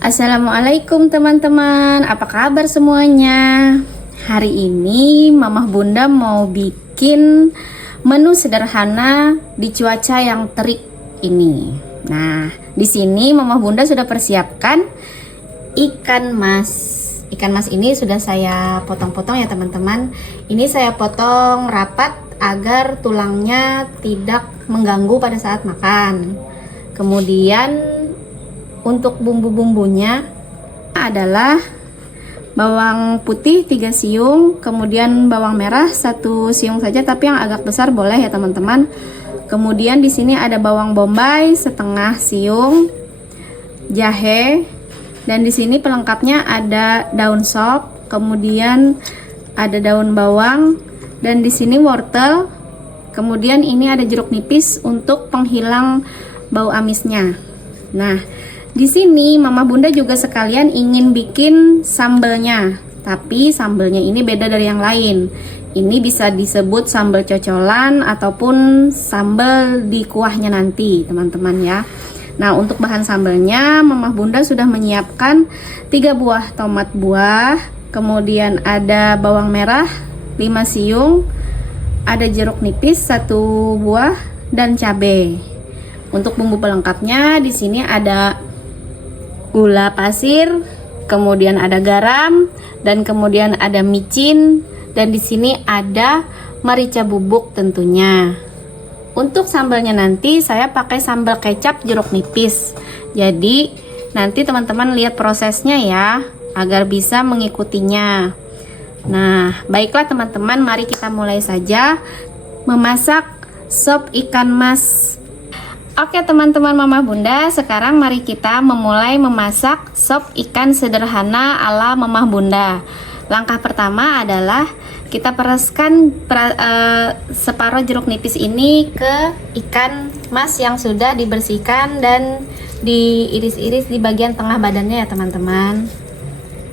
Assalamualaikum teman-teman, apa kabar semuanya? Hari ini Mamah Bunda mau bikin menu sederhana di cuaca yang terik ini. Nah, di sini Mamah Bunda sudah persiapkan ikan mas. Ikan mas ini sudah saya potong-potong ya teman-teman. Ini saya potong rapat agar tulangnya tidak mengganggu pada saat makan. Kemudian untuk bumbu-bumbunya adalah bawang putih 3 siung, kemudian bawang merah 1 siung saja, tapi yang agak besar boleh ya teman-teman. Kemudian di sini ada bawang bombay setengah siung, jahe, dan di sini pelengkapnya ada daun sop, kemudian ada daun bawang, dan di sini wortel. Kemudian ini ada jeruk nipis untuk penghilang bau amisnya. Nah, di sini Mama Bunda juga sekalian ingin bikin sambelnya, tapi sambelnya ini beda dari yang lain. Ini bisa disebut sambal cocolan ataupun sambal di kuahnya nanti, teman-teman ya. Nah, untuk bahan sambelnya Mama Bunda sudah menyiapkan 3 buah tomat buah, kemudian ada bawang merah 5 siung, ada jeruk nipis 1 buah, dan cabai. Untuk bumbu pelengkapnya di sini ada gula pasir, kemudian ada garam, dan kemudian ada micin, dan di sini ada merica bubuk tentunya. Untuk sambalnya nanti saya pakai sambal kecap jeruk nipis. Jadi nanti teman-teman lihat prosesnya ya, agar bisa mengikutinya. Nah, baiklah teman-teman, mari kita mulai saja memasak sop ikan mas. Oke teman-teman Mama Bunda, sekarang mari kita memulai memasak sop ikan sederhana ala Mama Bunda. Langkah pertama adalah kita pereskan separuh jeruk nipis ini ke ikan mas yang sudah dibersihkan dan diiris-iris di bagian tengah badannya ya teman-teman.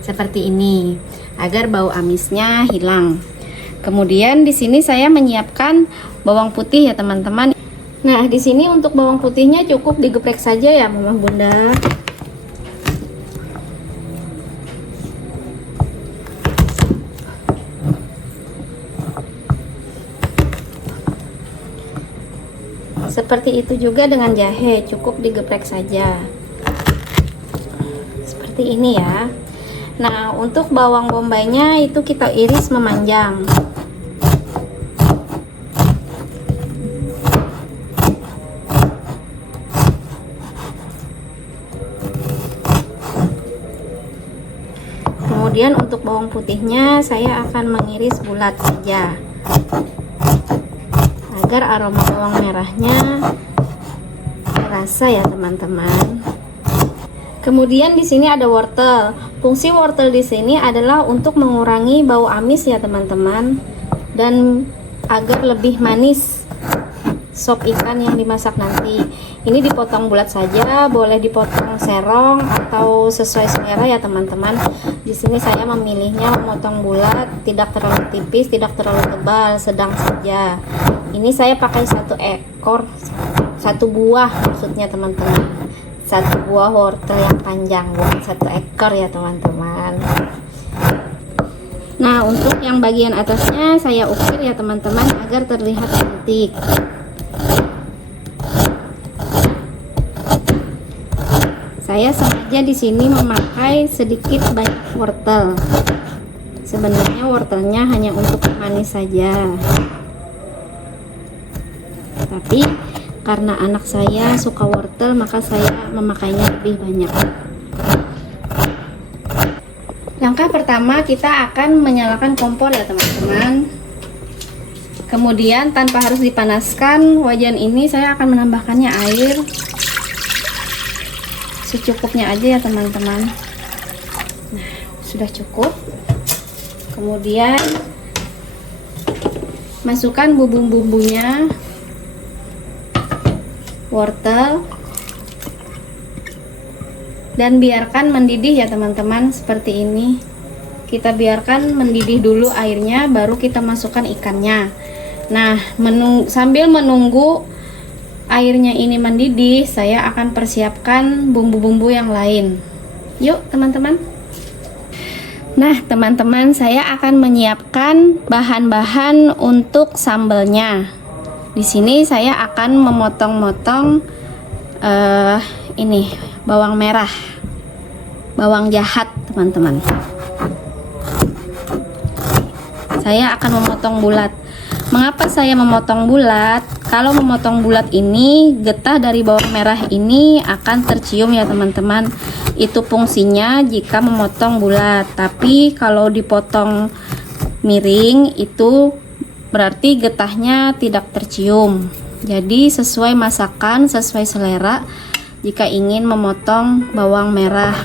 Seperti ini, agar bau amisnya hilang. Kemudian di sini saya menyiapkan bawang putih ya teman-teman. Nah, di sini untuk bawang putihnya cukup digeprek saja ya Mama Bunda. Seperti itu juga dengan jahe, cukup digeprek saja. Seperti ini ya. Nah, untuk bawang bombaynya itu kita iris memanjang. Kemudian untuk bawang putihnya saya akan mengiris bulat saja agar aroma bawang merahnya terasa ya teman-teman. Kemudian di sini ada wortel. Fungsi wortel di sini adalah untuk mengurangi bau amis ya teman-teman, dan agar lebih manis sop ikan yang dimasak nanti. Ini dipotong bulat saja, boleh dipotong serong atau sesuai selera ya teman-teman. Di sini saya memilihnya memotong bulat, tidak terlalu tipis, tidak terlalu tebal, sedang saja. Ini saya pakai 1 buah maksudnya teman-teman. 1 buah wortel yang panjang, bukan 1 ekor ya teman-teman. Nah, untuk yang bagian atasnya saya ukir ya teman-teman agar terlihat cantik. Saya sengaja di sini memakai sedikit banyak wortel. Sebenarnya wortelnya hanya untuk manis saja. Tapi karena anak saya suka wortel, maka saya memakainya lebih banyak. Langkah pertama kita akan menyalakan kompor ya teman-teman. Kemudian tanpa harus dipanaskan wajan ini saya akan menambahkannya air secukupnya aja ya teman-teman. Nah, sudah cukup. Kemudian masukkan bumbu-bumbunya, wortel, dan biarkan mendidih ya teman-teman. Seperti ini, kita biarkan mendidih dulu airnya, baru kita masukkan ikannya. Nah, sambil menunggu airnya ini mendidih, saya akan persiapkan bumbu-bumbu yang lain. Yuk teman-teman. Nah teman-teman, saya akan menyiapkan bahan-bahan untuk sambalnya. Di sini saya akan memotong-motong ini bawang merah, bawang jahat teman-teman. Saya akan memotong bulat. Mengapa saya memotong bulat? Kalau memotong bulat ini, getah dari bawang merah ini akan tercium ya teman-teman. Itu fungsinya jika memotong bulat. Tapi kalau dipotong miring itu berarti getahnya tidak tercium. Jadi sesuai masakan, sesuai selera jika ingin memotong bawang merah.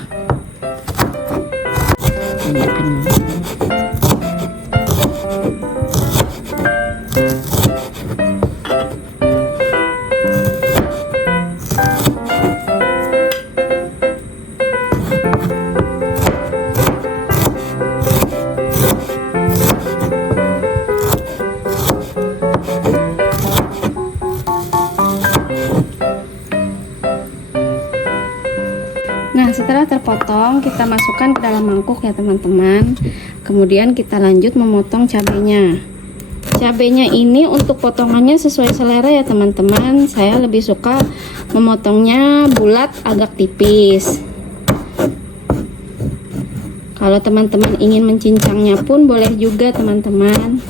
Nah, setelah terpotong, kita masukkan ke dalam mangkuk ya teman-teman. Kemudian kita lanjut memotong cabenya. Cabenya ini untuk potongannya sesuai selera ya teman-teman. Saya lebih suka memotongnya bulat agak tipis. Kalau teman-teman ingin mencincangnya pun boleh juga teman-teman.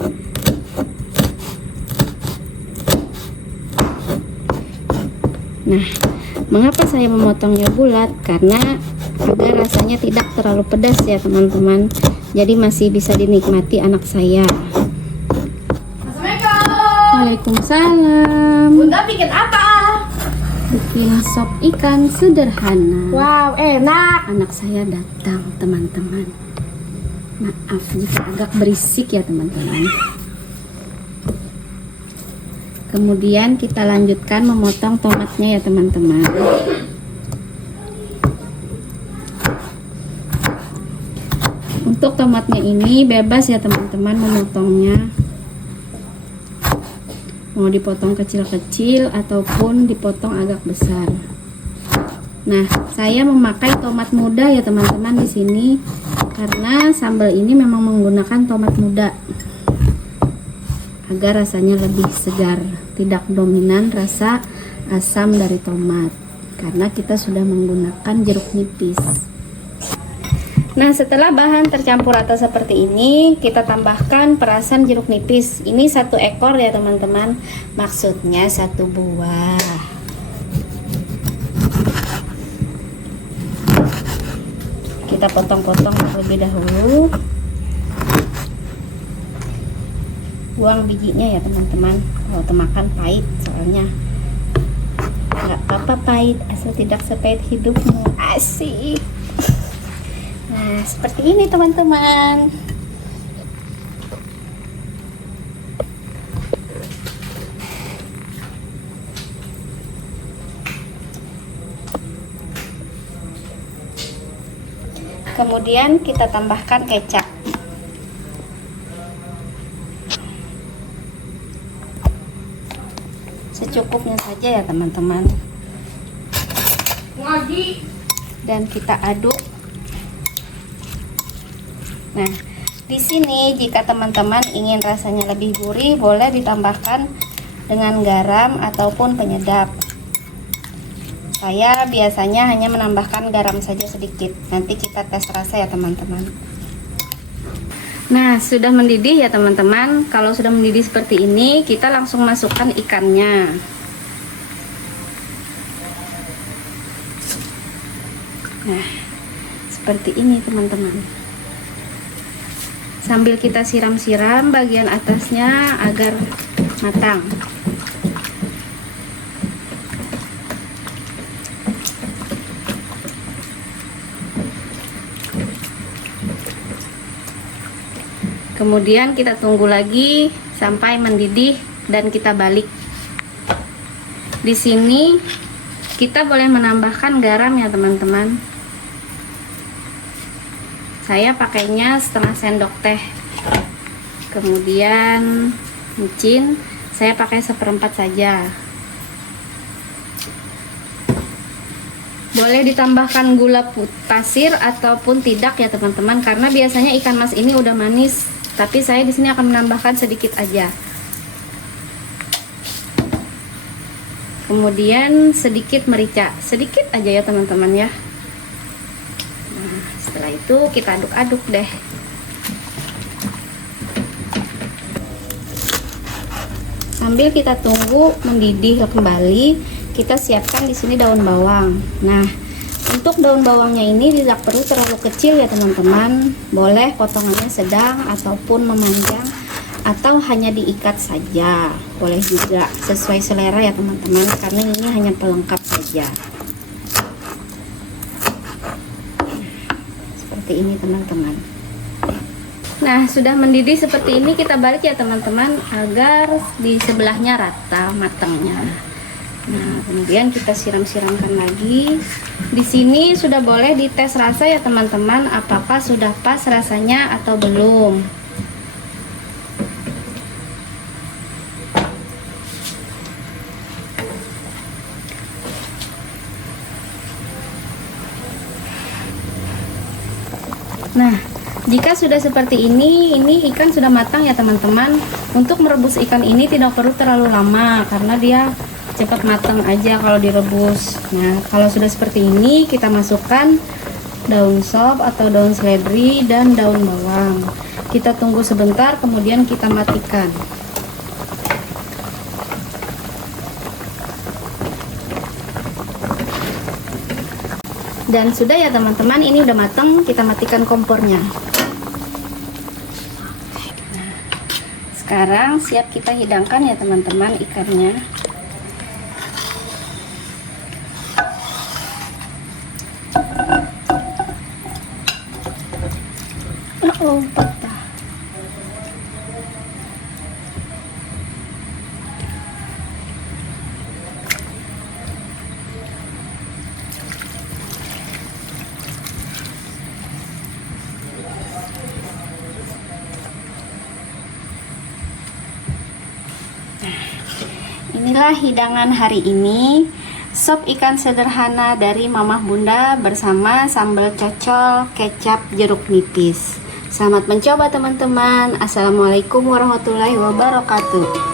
Nah, mengapa saya memotongnya bulat? Karena agar rasanya tidak terlalu pedas ya teman-teman. Jadi masih bisa dinikmati anak saya. Assalamualaikum. Waalaikumsalam. Bunda bikin apa? Bikin sop ikan sederhana. Wow, enak. Anak saya datang teman-teman. Maaf jika agak berisik ya teman-teman. Kemudian kita lanjutkan memotong tomatnya ya teman-teman. Untuk tomatnya ini bebas ya teman-teman memotongnya. Mau dipotong kecil-kecil ataupun dipotong agak besar. Nah, saya memakai tomat muda ya teman-teman di sini karena sambal ini memang menggunakan tomat muda. Agar rasanya lebih segar, tidak dominan rasa asam dari tomat karena kita sudah menggunakan jeruk nipis. Nah, setelah bahan tercampur rata seperti ini, kita tambahkan perasan jeruk nipis. Ini 1 ekor ya teman-teman, maksudnya 1 buah. Kita potong-potong terlebih dahulu. Buang bijinya ya teman-teman. Kalau temakan pahit soalnya. Nggak apa-apa pahit, asal tidak sepahit hidupmu. Asik. Nah, seperti ini teman-teman. Kemudian kita tambahkan kecap. Secukupnya saja ya teman-teman. Dan kita aduk. Nah, di sini jika teman-teman ingin rasanya lebih gurih, boleh ditambahkan dengan garam ataupun penyedap. Saya biasanya hanya menambahkan garam saja sedikit. Nanti kita tes rasa ya teman-teman. Nah, sudah mendidih ya teman-teman. Kalau sudah mendidih seperti ini, kita langsung masukkan ikannya. Nah, seperti ini teman-teman. Sambil kita siram-siram bagian atasnya agar matang. Kemudian kita tunggu lagi sampai mendidih dan kita balik. Di sini kita boleh menambahkan garam ya teman-teman. Saya pakainya setengah sendok teh. Kemudian micin saya pakai 1/4 saja. Boleh ditambahkan gula pasir ataupun tidak ya teman-teman, karena biasanya ikan mas ini udah manis, tapi saya di sini akan menambahkan sedikit aja. Kemudian sedikit merica, sedikit aja ya teman-teman ya. Nah, setelah itu kita aduk-aduk deh. Sambil kita tunggu mendidih kembali, kita siapkan di sini daun bawang. Nah, untuk daun bawangnya ini tidak perlu terlalu kecil ya teman-teman. Boleh potongannya sedang ataupun memanjang, atau hanya diikat saja. Boleh juga, sesuai selera ya teman-teman, karena ini hanya pelengkap saja. Seperti ini teman-teman. Nah, sudah mendidih seperti ini, kita balik ya teman-teman agar di sebelahnya rata matangnya. Nah, kemudian kita siram-siramkan lagi. Di sini sudah boleh dites rasa ya teman-teman, apakah sudah pas rasanya atau belum. Nah, jika sudah seperti ini ikan sudah matang ya teman-teman. Untuk merebus ikan ini tidak perlu terlalu lama, karena dia cepat matang aja kalau direbus. Nah, kalau sudah seperti ini, kita masukkan daun sop atau daun seledri dan daun bawang. Kita tunggu sebentar, kemudian kita matikan. Dan sudah ya teman-teman, ini udah matang, kita matikan kompornya. Sekarang siap kita hidangkan ya teman-teman ikannya. Oh, patah. Inilah hidangan hari ini, sop ikan sederhana dari Mamah Bunda bersama sambal cocol, kecap, jeruk nipis. Selamat mencoba teman-teman. Assalamualaikum warahmatullahi wabarakatuh.